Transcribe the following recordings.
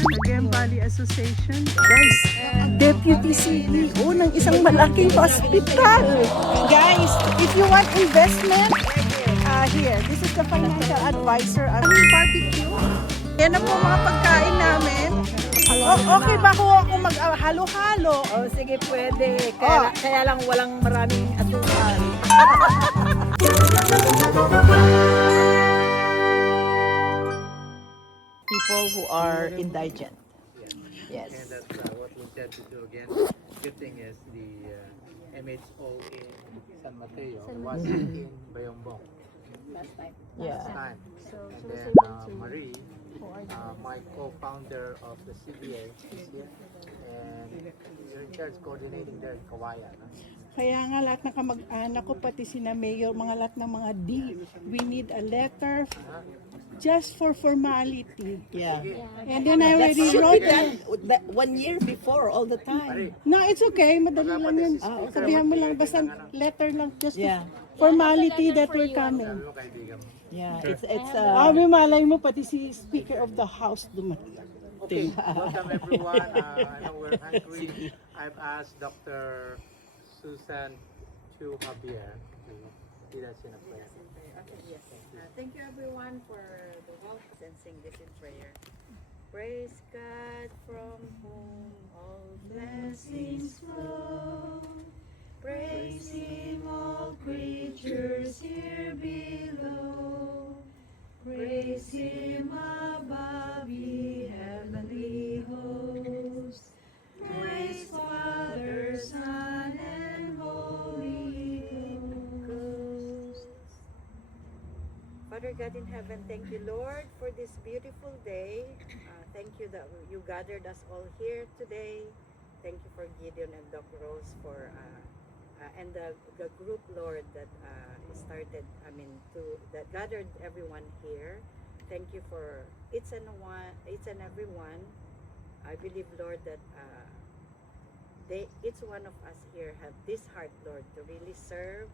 Cagayan Valley Association. Guys, Deputy CEO ng isang malaking hospital. Guys, if you want investment, here, this is the financial advisor. Aming barbecue. Yan na po mga pagkain namin. Okay ba kung ako mag-halo-halo? Oh, sige, pwede. Kaya lang walang maraming asukal. People who are indigent. Yes. And that's what we said to do again. Good thing is the MHO in San Mateo was in Bayombong Yeah. last time. And then Marie, my co-founder of the CBA, is here. And you're in charge coordinating there in Kawayan. No? Kaya nga lahat ng kamag-anak ko, pati sina Mayor, mga lahat ng mga D, we need a letter just for formality. Yeah. And then I That already should be wrote done 1 year before all the time. No, it's okay. Madali lang yun. Sabihan mo lang, basta letter lang, just Yeah. formality that we're coming. Sabi mo, kaibigan mo. Yeah. It's May malay mo, pati si Speaker of the House dumating. Okay, welcome everyone. I know we're hungry. I've asked Dr. Susan Chu Javier to lead us in a prayer. Yes. Thank you everyone for the help and sing this in prayer. Praise God from whom all blessings flow. Praise Him all creatures here below. Praise Him above ye heavenly hosts. Praise Father, Son, and Holy Ghost. Father God in heaven, thank you, Lord, for this beautiful day. Thank you that you gathered us all here today. Thank you for Gideon and Doc Rose for and the group, Lord, that that gathered everyone here. Thank you for each and every one. I believe, Lord, that each one of us here have this heart, Lord, to really serve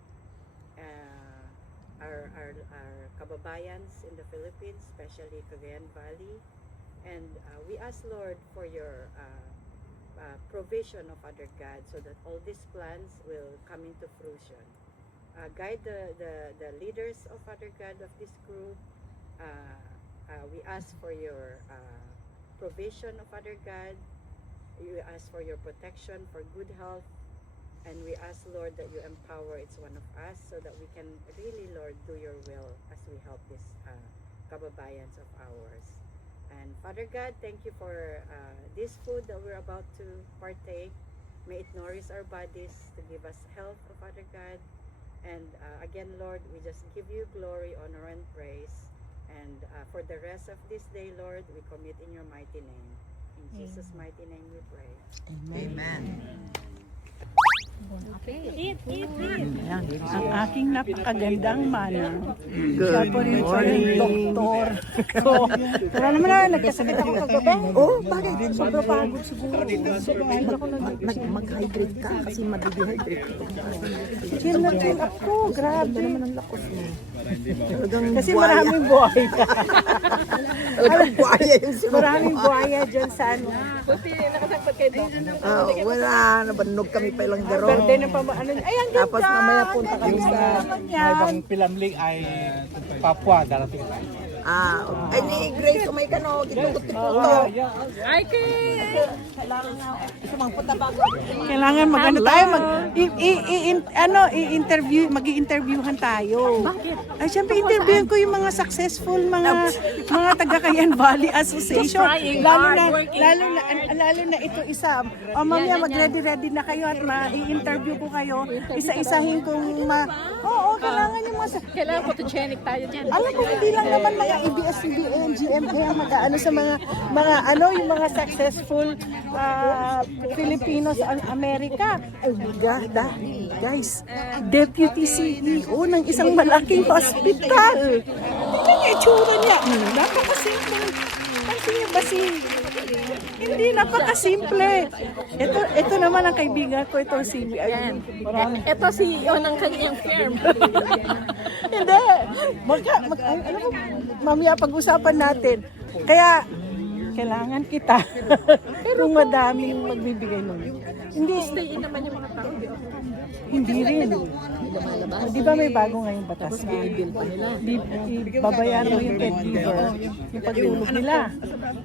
our kababayans in the Philippines, especially Cagayan Valley. And we ask, Lord, for your provision of Father God, so that all these plans will come into fruition. Guide the leaders of Father God of this group. We ask for your provision of Father God. We ask for your protection, for good health. And we ask, Lord, that you empower each one of us so that we can really, Lord, do your will as we help these kababayans of ours. And Father God, thank you for this food that we're about to partake. May it nourish our bodies to give us health, oh Father God. And again, Lord, we just give you glory, honor, and praise. And for the rest of this day, Lord, we commit in your mighty name. In Jesus' mighty name we pray. Amen. Ang aking napakagandang manang. Siya po rin doktor ko. Pero naman na, nagkasakit ako kagabi. Oh, bakit? Sobrang pagod siguro. Mag-hydrate ka kasi madidehydrate ka. Chill na chill ako. Grabe. Naman ang lakos mo. Kasi maraming buhaya. Talagang buhaya yung sinabi. Maraming buhaya dyan sa ano. Wala, nabanog kami pa ilang garo. Berde na pa ano. Ay, ang ganda. Tapos mamaya punta kami sa... Ibang pilamling ay Papua darating. Ay ni Grace, umay ka no, gitugot-tugot. Ay, kailangan magano tayo, i-interview, magi-interviewhan tayo. Bakit? Ay, syempre interviewin ko yung mga successful mga taga Cagayan Valley Association. Lalo na ito isa. O mamaya mag-ready na kayo at i-interview ko kayo. Isa-isahin kong Oo, kailangan yung mga Kailangan photogenic tayo dyan. alam mo, hindi lang naman mga ABS-CBN, GMA ang mag-ano sa mga yung mga successful Filipinos ang Amerika. Ay, guys, Deputy CEO ng isang malaking hospital. Tingnan niya itsura niya. Napakasimple. Pansin niya ba hindi, napakasimple. Ito naman ang kaibigan ko, ito si Ito CEO ng kanyang firm. Hindi. Alam mo, mamaya pag-usapan natin. Kaya, kailangan kita. Kung madaming magbibigay nun. Hindi, Stay in naman yung mga tao. hindi rin. Di ba may bago ngayong batas na babayaran mo yung caregiver, yung pagtulog nila.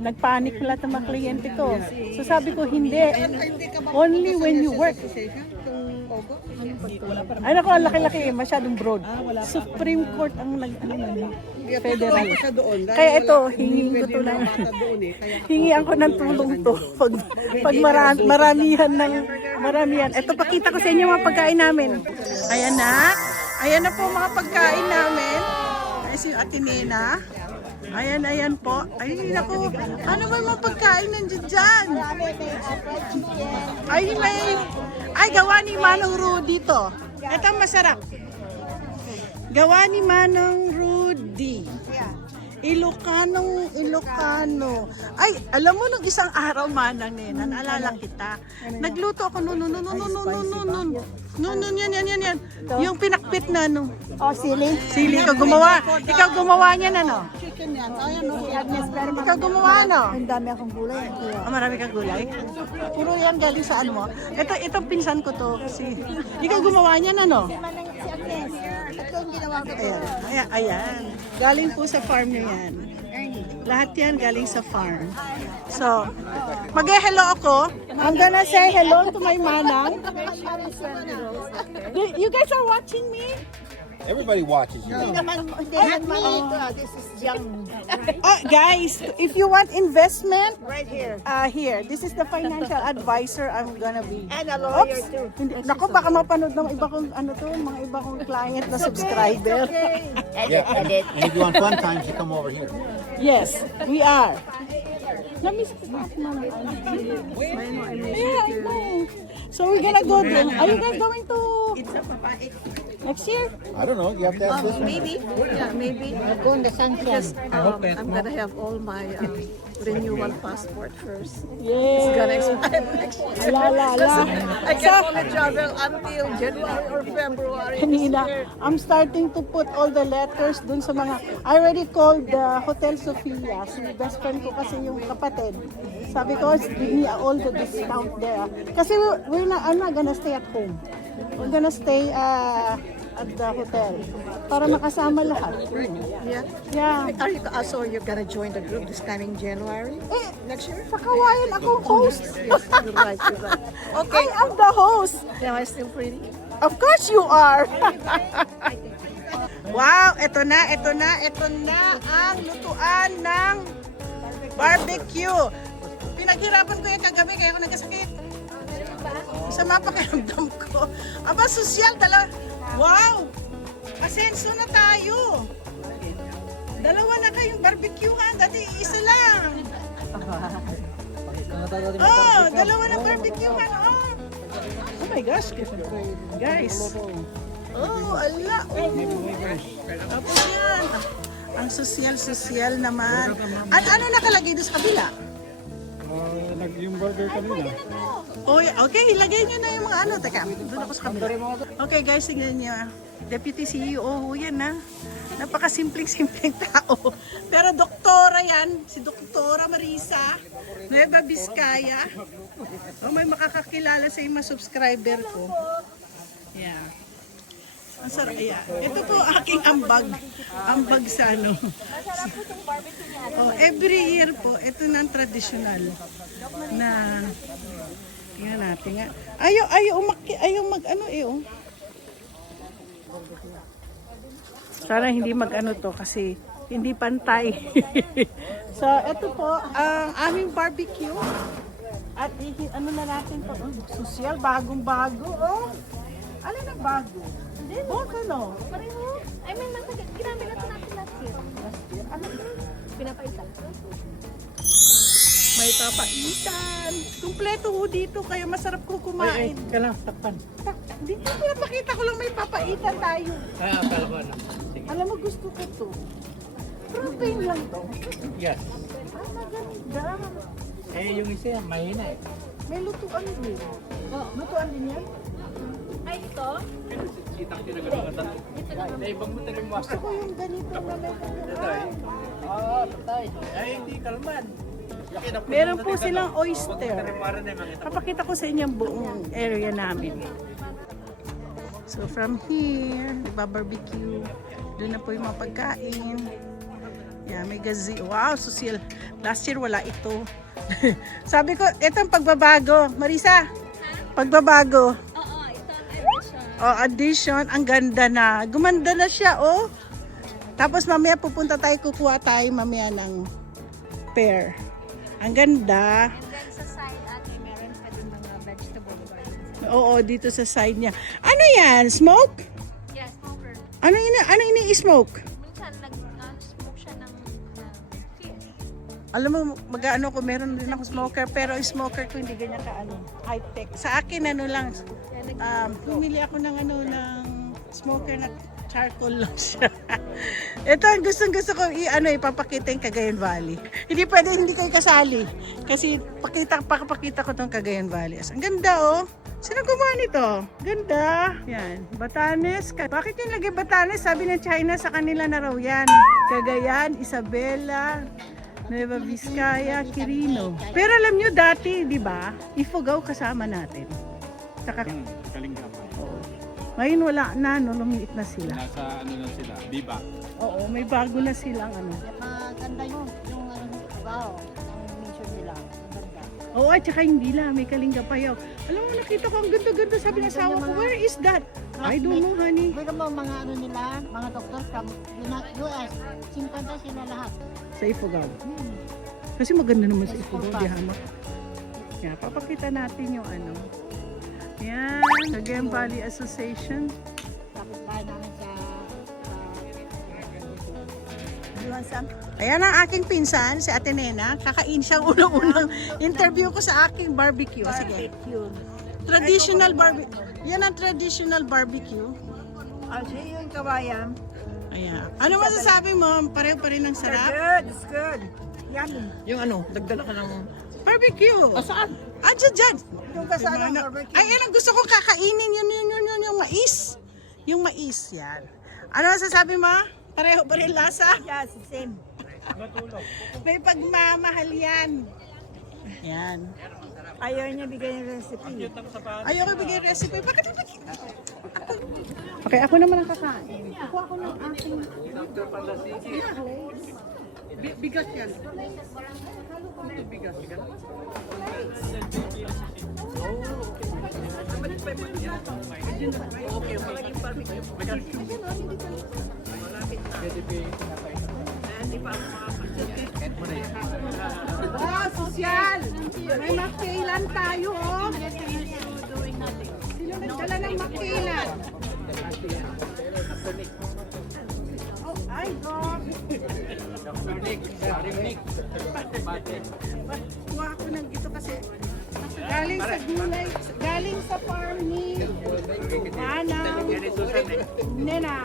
Nagpanik lahat ng mga kliyente ko. So sabi ko, hindi. Only when you work. Ay nako, ang laki-laki, masyadong broad. Supreme Court ang federal. Kaya ito, hingin ko to lang. Hingian ko ng tulong to. Pag maramihan. Ito, pakita ko sa inyo mga pagkain namin. Ayan na. Ayan na po mga pagkain namin. Ay, si Ate Nena. Ayan po. Ay, naku. Ano ba yung mga pagkain nandiyan dyan? Ay, gawa ni Manong Rudy to. Ito masarap. Gawa ni Manong Rudy. Ilocano. Ay, alam mo nung isang araw, Manang Nena, naalala kita. Nagluto ako yan. Yung pinakpit na Sili. Sili, ikaw gumawa niyan ano? Chicken yan. Ayan o, si Agnes. Pero Ikaw gumawa ano? ang dami akong gulay. Marami kang gulay? Puro yan galing sa ano mo? Itong pinsan ko to. Ikaw gumawa niyan ano? Si Agnes. Ito yung ginawa ko to. Ayan. Galing po sa farm niya yan. Lahat yan galing sa farm. So, mag-hello ako. I'm gonna say hello to my manang. You guys are watching me? Everybody watches you. Hindi naman this is young. Guys, if you want investment, Right here. here. This is the financial advisor I'm gonna be. And a lawyer too. Naku, baka mapanood ng iba kong mga iba kong client na subscriber. Yeah, and if you want fun times, you come over here. Yes, we are. Let me Yeah, I know. So we're gonna go there. Are you guys going to next year? I don't know. You have to ask this one. Maybe. Yeah, maybe. Go in the sunshine. I'm gonna have all my renewal passport first. Yeah. Gonna expire next year. La. I can only travel until January or February. Kanina, I'm starting to put all the letters dun sa mga, I already called the Hotel Sofia. Si best friend ko kasi yung kapatid. Sabi ko, give me all the discount there. Kasi I'm not gonna stay at home. We're gonna stay at the hotel para makasama lahat. Yeah. Yeah. Are you so you're gonna join the group this coming January? Next year? Sa Kawayan ako host. Yes, you're right. Okay. I am the host. Am I still pretty? Of course you are. Wow, ito na ang lutuan ng barbecue. Pinaghirapan ko yung kagabi kaya ako nagkasakit. Sama pa pakiramdam ko. Aba, sosyal Wow! Asenso na tayo. Dalawa na kayong barbecuehan. Dati isa lang. Oh, dalawa na barbecuehan. Oh my gosh. Guys. Oh, ala. Tapos yan. Ang sosyal naman. At ano nakalagay doon sa kabila? Yung burger kanina. Oh, okay, ilagay nyo na yung mga ano. Teka, doon ako sa kabila. Okay guys, tingnan nyo. Deputy CEO, yan na. Napakasimpleng tao. Pero doktora yan, si Doktora Marisa Nueva Vizcaya. Oh, may makakakilala sa mga subscriber ko. Yeah. Ang sarap. Yeah. Ito po aking ambag. Ambag sa ano. Oh, every year po, ito na ang tradisyonal na tingnan natin nga. Ayaw mag ano oh. Sana hindi mag ano to kasi hindi pantay. So, ito po ang aming barbecue. At ano na natin to? Oh, sosyal, bagong-bago. Oh. Ano na bago? Okay, no? Pareho. I mean, ginamit na ito natin last year. Ano to? Pinapaitan. May papaitan. Kumpleto ho dito, kaya masarap ko kumain. Ka lang, takpan. Dito pinapakita ko lang may papaitan tayo. Akala ko ano. Alam mo, gusto ko to. Protein lang to. Yes. Maganda. Yung isa, mahina eh. May lutuan din. Lutuan din yan? Ay, ito? Gusto ko yung ganito na may pagkakas. Patay. Ay, hindi kalman. Meron po silang oyster. Papakita ko sa inyo ang buong area namin. So from here, barbecue. Doon na po yung mga pagkain. Yeah, may gazebo. Wow, social. Last year wala ito. Sabi ko, itong pagbabago. Marisa, pagbabago. Oo, ito ang edition. Oh, addition. Ang ganda na. Gumanda na siya, oh. Tapos mamaya pupunta tayo, kukuha tayo mamaya ng pear. Ang ganda. And then sa side ate, meron pa din mga vegetable gardens. Oo, dito sa side niya. Ano yan? Smoke? Yes, smoker. Ano ini-smoke? Minsan nag-smoke siya ng fish. Alam mo, mag-ano ko, meron din ako smoker, pero yung smoker ko hindi ganyan ka high-tech. Sa akin, ano lang, bumili ako ng smoker na charcoal lang siya. Ito ang gustong-gusto ko ipapakita yung Cagayan Valley. Hindi pwede hindi kayo kasali. Kasi pakita ko tong Cagayan Valley. Ang ganda, oh. Sino gumawa nito? Ganda. Yan. Batanes. Bakit yung lagay Batanes? Sabi ng China sa kanila na raw yan. Cagayan, Isabela, Nueva Vizcaya, Quirino. Pero alam nyo dati, di ba? Ifugao kasama natin. Saka, Kalingapan. ngayon wala na, no, lumiit na sila. Nasa ano na sila, Biba. Oo, may bago na silang ano. Maganda yung wow, ang mission nila. Maganda. Oo, at saka hindi lang, may Kalingapayaw. Alam mo, nakita ko, ang ganda-ganda. Sabi ng asawa ko, where is that? I don't know, honey. Pero mga ano nila, mga doktor from US, 50 sila lahat. Sa Ifugao. Kasi maganda naman sa Ifugao, di hamak. Yeah, papakita natin yung ano. Yan, Cagayan Valley Association. Tapos bahay namin sa Ayan ang aking pinsan, si Ate Nena. Kakain siya unang-unang interview ko sa aking barbecue. Sige. Traditional barbecue. Yan ang traditional barbecue. Kasi yung kawayan. Ayan. Ano masasabi mo? Pareho pa rin ang sarap? Good, it's good. Yummy. Yung ano, dagdala ka ng... Barbecue. Saan? Dyan. Yung kasama Ano? Ay, yan ang gusto kong kakainin. Yun, yung mais. Yung mais, yan. Ano masasabi mo? Pareho pa rin lasa? Yes, same. May pagmamahal yan. Yan. Ayaw niya bigay ng recipe. Ayoko bigay recipe. Bakit? Okay, ako naman ang kakain. Kuha ko ng aking... Bigas yan. Bigas. Wow, sosyal! May makilan tayo, oh! Sino nagdala ng makilan? Oh, ay, God! Kuha ako ng ito kasi galing sa gulay, galing sa farm ni Manang Nena.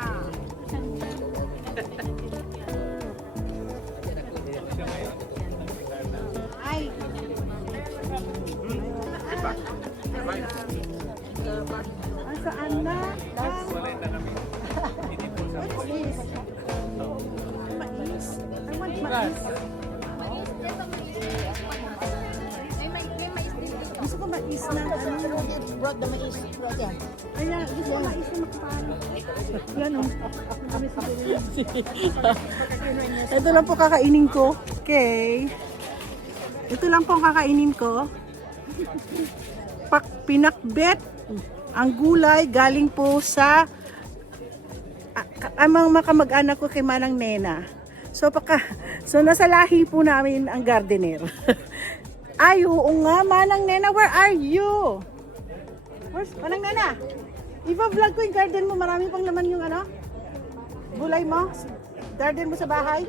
Ay. Saan na? What is this? Mais. I want mais. May mais din dito. Gusto ko mais na ano. Brought the mais. Brought yan. Kaya gusto ko mais na makapano. Yan o. Ito lang po kakainin ko. Okay. Ito lang po ang kakainin ko. Pinakbet ang gulay galing po sa amang makamag-anak ko kay Manang Nena. So nasa lahi po namin ang gardener. Ay, oo nga, Manang Nena, where are you? Where's Manang Nena? Ipa-vlog ko yung garden mo, marami pang laman yung ano? Gulay mo? Garden mo sa bahay?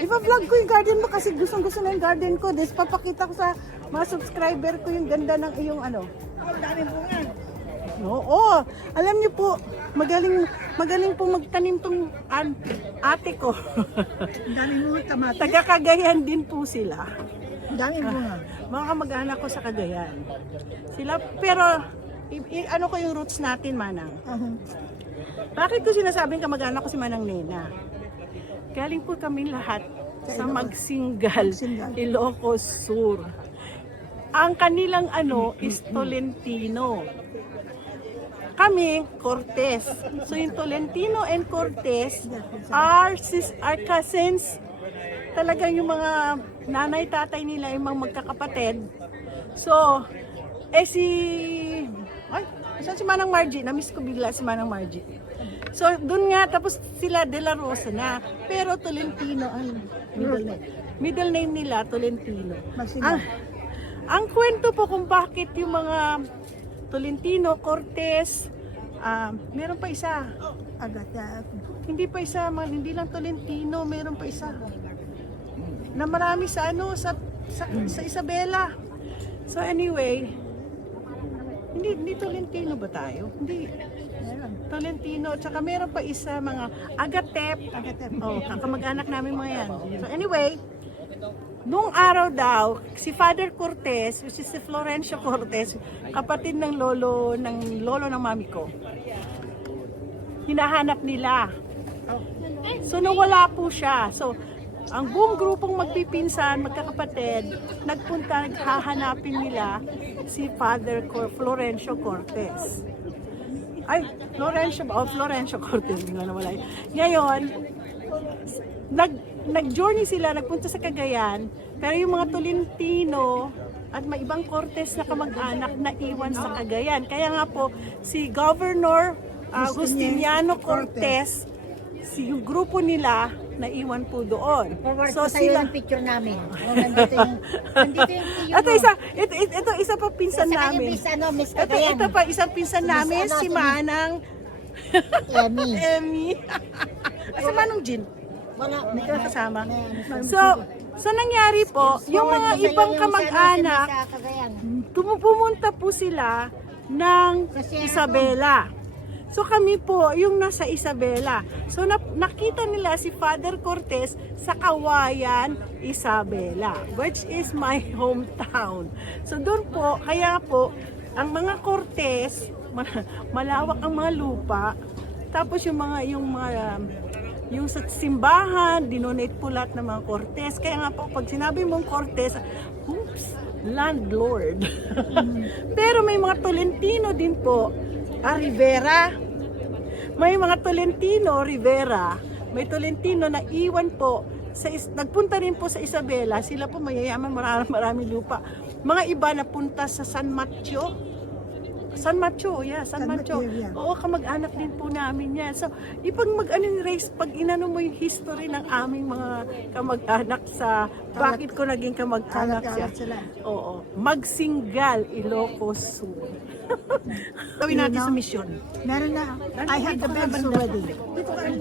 Ipa-vlog ko yung garden mo kasi gustong-gusto na yung garden ko. Des papakita ko sa mga subscriber ko yung ganda ng iyong ano. Ang dami bunga. Oo. Alam niyo po, magaling po magtanim tong ate ko. Ang dami mo tamati. Taga Cagayan din po sila. Ang dami bunga. Mga kamag-anak ko sa Cagayan. Sila, pero ano ko yung roots natin, Manang? Bakit ko sinasabing kamag-anak ko si Manang Nena? Galing po kami lahat sa Magsingal, Ilocos Sur. Ang kanilang is Tolentino. Kami, Cortez. So yung Tolentino and Cortez are cousins. Talagang yung mga nanay, tatay nila, yung mga magkakapatid. So, saan si Manang Margie? Na-miss ko bigla si Manang Margie. So, dun nga, tapos sila De La Rosa na. Pero Tolentino, ang middle name nila, Tolentino. Ang kwento po kung bakit yung mga Tolentino, Cortez, meron pa isa. Hindi pa isa, hindi lang Tolentino, meron pa isa. Na marami sa Isabela. So anyway, hindi Tolentino ba tayo? Hindi. Tolentino, tsaka meron pa isa mga Agatep. Oh, kamag-anak namin mga yan. So anyway, nung araw daw, si Father Cortez, which is si Florencio Cortez, kapatid ng lolo ng mami ko, hinahanap nila. So nawala po siya. So ang buong grupong magpipinsan, magkakapatid, naghahanapin nila si Father Florencio Cortez. Ay, Florencio Cortez, hindi na nawala. Ngayon, nag-journey sila, nagpunta sa Cagayan, pero yung mga Tolentino at may ibang Cortez na kamag-anak na iwan sa Cagayan. Kaya nga po, si Governor Justiniano Cortez, yung grupo nila, naiwan po doon. Forward so, ko sa'yo yung picture namin. Nandito yung ito isa pa pinsan namin. Ito pa isang pinsan namin, si Manang Emmy. Si Manong Jean. Hindi ka kasama. So nangyari po, yung mga ibang kamag-anak, pumunta po sila ng Isabela. So kami po, yung nasa Isabela. So nakita nila si Father Cortez sa Kawayan, Isabela, which is my hometown. So doon po, kaya po, ang mga Cortez, malawak ang mga lupa. Tapos yung sa simbahan, dinonate po lahat ng mga Cortez. Kaya nga po, pag sinabi mong Cortez, oops, landlord. Pero may mga Tolentino din po, Rivera. May mga Tolentino, Rivera. May Tolentino na iwan po. Nagpunta rin po sa Isabela. Sila po mayayaman, marami lupa. Mga iba napunta sa San Mateo. San Mateo. Oo, kamag-anak din po namin yan. So, race, pag inano mo yung history ng aming mga kamag-anak sa bakit ko naging kamag-anak siya. Oo. Magsingal, Ilocos Sur. Gawin natin sa mission. Meron na. I have the bags already.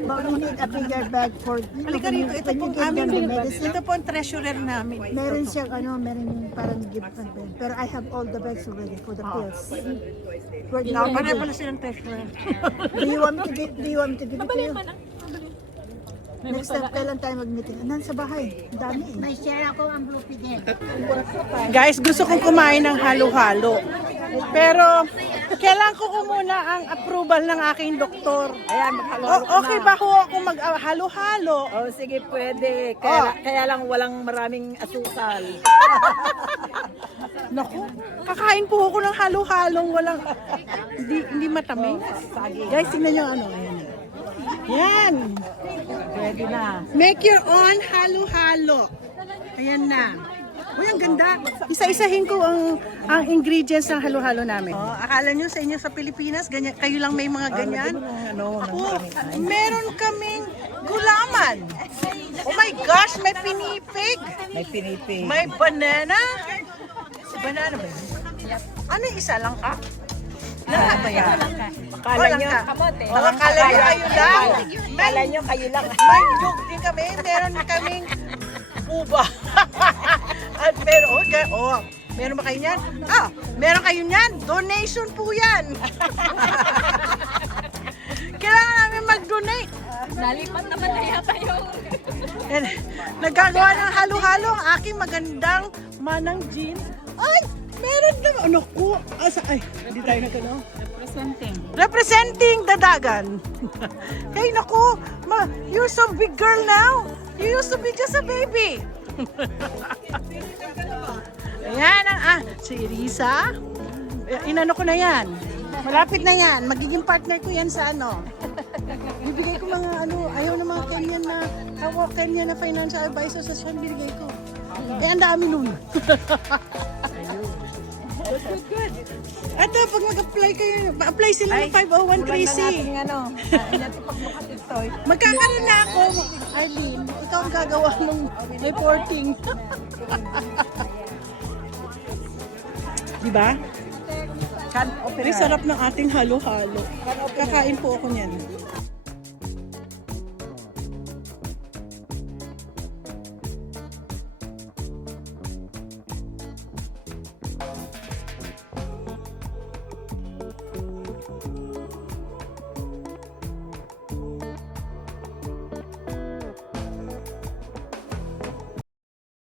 But we need a bigger bag for... Halika rito, ito po aming medicine. Ito po ang treasurer namin. Meron siyang meron yung parang gift bag. Pero I have all the bags already for the pills. Pareho pala silang treasurer. Do you want me to give it to you? Next time, kailan tayo mag-meeting? Nasa bahay. Dami. May share ako ang blue pig. Guys, gusto kong kumain ng halo-halo. Pero, kailangan ko muna ang approval ng aking doktor. Ayan, maghalo-halo Okay ba ho ako mag-halo-halo? Oh, sige, pwede. Kaya lang walang maraming asukal. Naku, kakain po ako ng halo-halong walang, hindi matamis. Guys, tingnan nyo ayan. Yan. Pwede na. Make your own halo-halo. Ayan na. Uy, ang ganda. Isa-isahin ko ang ingredients ng halo-halo namin. Akala nyo sa inyo sa Pilipinas, ganyan, kayo lang may mga ganyan? Ako, meron kaming gulaman. Oh my gosh, may pinipig. May banana. Banana ba yun? Ano yung isa lang ka? Lahat ba yan? Akala nyo, kamote. Akala nyo kayo lang. Akala nyo kayo lang. May joke din kami. Meron kaming buba. At meron ba kayo niyan? Meron kayo niyan. Donation po yan. Kailangan namin mag-donate. Nalipat naman na yata yung... Nagagawa ng halo-halo ang aking magandang Manang jeans. Ay! Meron naman. Ano ko? Ay, hindi tayo nagano. Representing Dadagan. Hey, naku. You're so big girl now. You used to be just a baby. Ayan si Risa. Inano ko na yan. Malapit na yan. Magiging partner ko yan sa ano. Bibigay ko mga ayaw na mga Kenyan na financial advisor sa saan binigay ko. Ang dami nun. Good. Ito, pag mag-apply kayo, apply sila ng 501(c)(3). Magkakaroon na ako. Arlene, ikaw ang gagawa ng reporting. Diba? Ay, sarap ng ating halo-halo. Kakain po ako niyan.